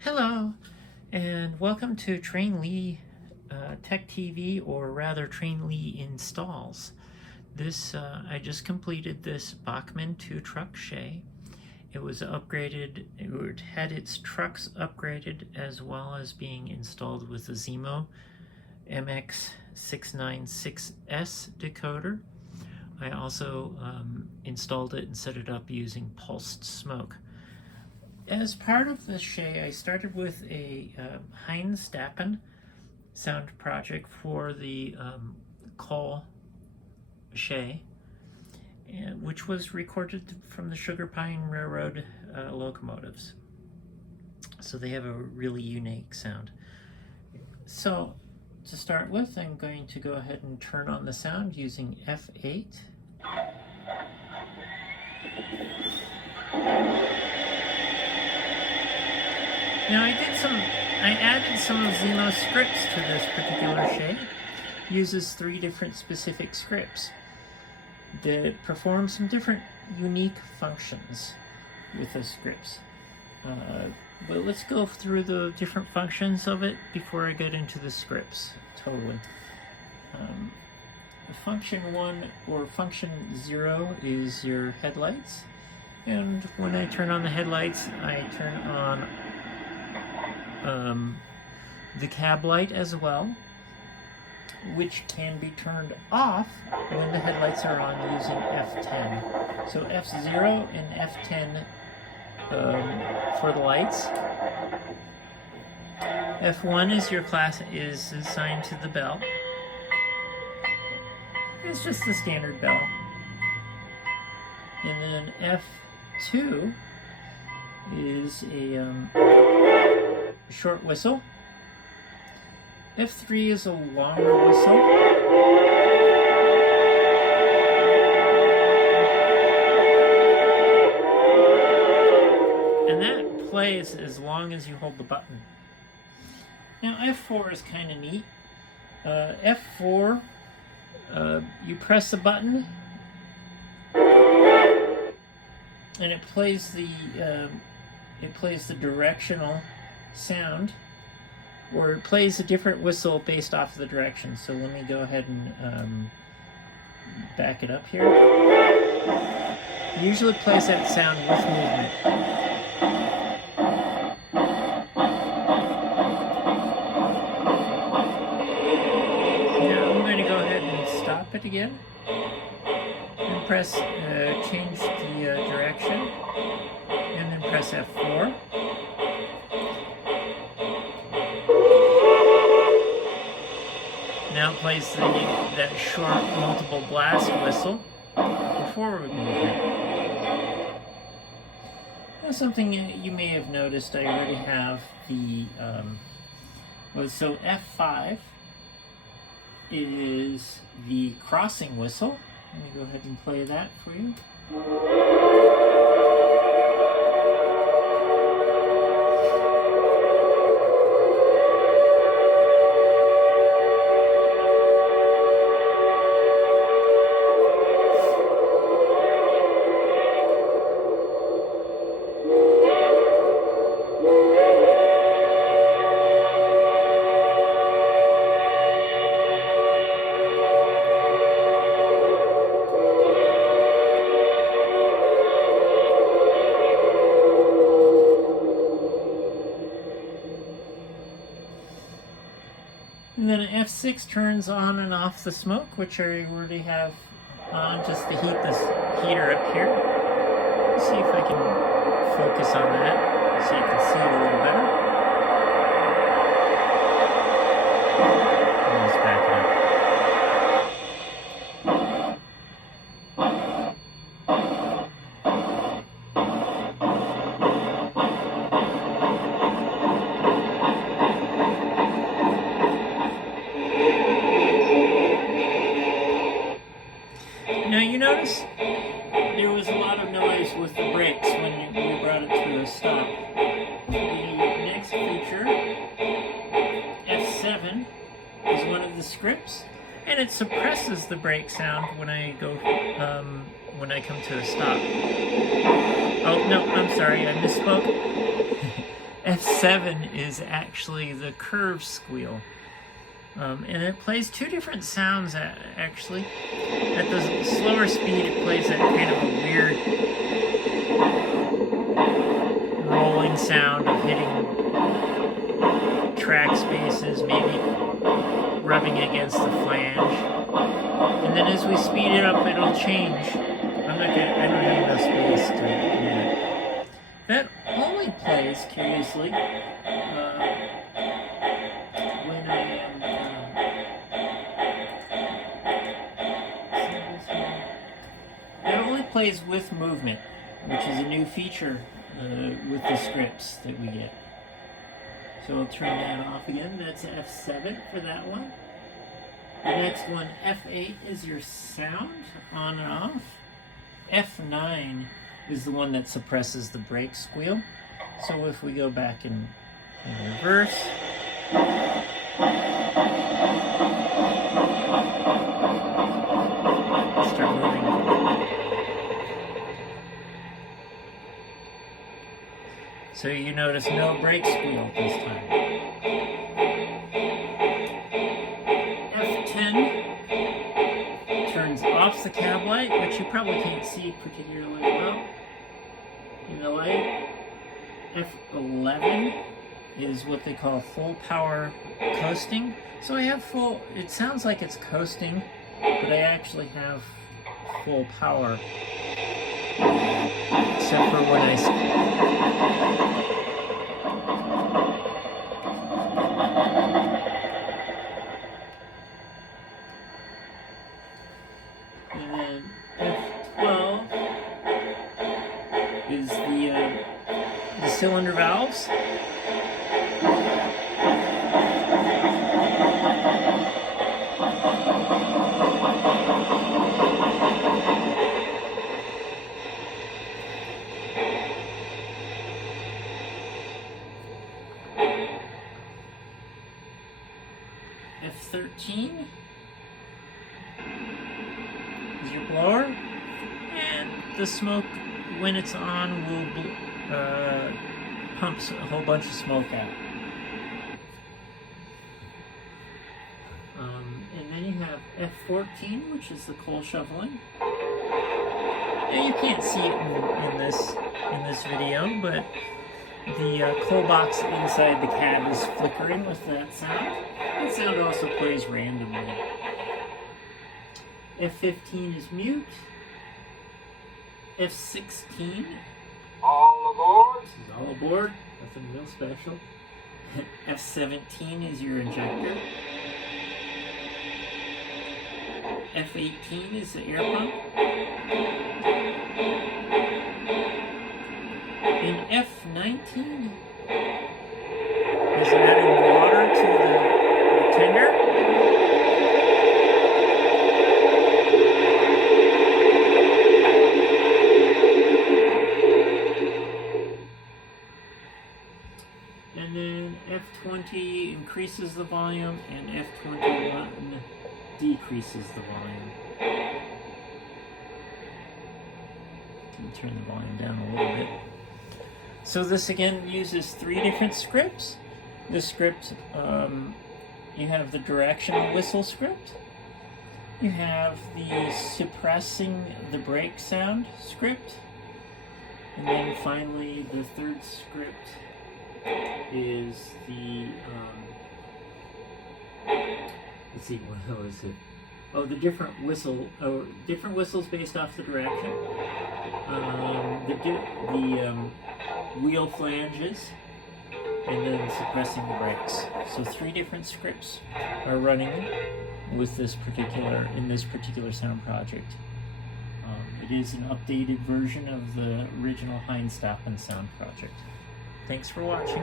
Hello, and welcome to Train Lee Tech TV, or rather Train Lee Installs. I just completed this Bachmann 2 Truck Shay. It was upgraded, it had its trucks upgraded as well as being installed with the Zimo MX696S decoder. I also installed it and set it up using pulsed smoke. As part of the Shay, I started with a Heniz Dappen sound project for the coal Shay, which was recorded from the Sugar Pine Railroad locomotives. So they have a really unique sound. So to start with, I'm going to go ahead and turn on the sound using F8. Now I added some Zimo scripts to this particular Shay. Uses 3 different specific scripts that perform some different unique functions with those scripts. But let's go through the different functions of it before I get into the scripts totally. Function 1 or function 0 is your headlights. And when I turn on the headlights, I turn on the cab light as well, which can be turned off when the headlights are on using F10. So F0 and F10 for the lights. F1 is assigned to the bell. It's just the standard bell. And then F2 is a short whistle. F3 is a longer whistle. And that plays as long as you hold the button. Now F4 is kind of neat. F4, you press the button and it plays the directional sound, or it plays a different whistle based off of the direction. So let me go ahead and back it up here. It usually plays that sound with movement. Now I'm going to go ahead and stop it again and press change the direction, and then press F4. Now it plays that short multiple blast whistle for forward movement. Now something you may have noticed, I already have the so F5 is the crossing whistle. Let me go ahead and play that for you. And then F6 turns on and off the smoke, which I already have on just to heat this heater up here. Let's see if I can focus on that so you can see it a little better. Let's back it up. Now you notice there was a lot of noise with the brakes when we brought it to a stop. The next feature, F7, is one of the scripts, and it suppresses the brake sound when I come to a stop. Oh no, I'm sorry, I misspoke. F7 is actually the curve squeal. And it plays two different sounds, actually. At the slower speed, it plays that kind of a weird rolling sound of hitting track spaces, maybe rubbing against the flange. And then as we speed it up, it'll change. I don't have enough space to do that. That only plays, curiously, when I am that only plays with movement, which is a new feature with the scripts that we get. So I'll turn that off again. That's F7 for that one. The next one, F8, is your sound, on and off. F9 is the one that suppresses the brake squeal. So if we go back in reverse, start moving. So you notice no brake squeal this time. F10 turns off the cab light, which you probably can't see particularly well in the light. F11 is what they call full power coasting. So I have full, it sounds like it's coasting, but I actually have full power. Except for when I and then F12 is the cylinder valves. F13 is your blower, and the smoke, when it's on, will pump a whole bunch of smoke out. And then you have F14, which is the coal shoveling. Now you can't see it in this video, but the coal box inside the cab is flickering with that sound. That sound also plays randomly. F15 is mute. F16. All aboard. This is all aboard. Nothing real special. F17 is your injector. F18 is the air pump. And F19 is adding water to the tender. And then F20 increases the volume, and F21 decreases the volume. Can turn the volume down a little bit. So this again uses 3 different scripts. The script, you have the directional whistle script. You have the suppressing the brake sound script. And then finally the third script is the, let's see, what was it? Oh, the different whistles based off the direction. The wheel flanges, and then suppressing the brakes. So 3 different scripts are running with this particular sound project. It is an updated version of the original Heniz Dappen sound project. Thanks for watching.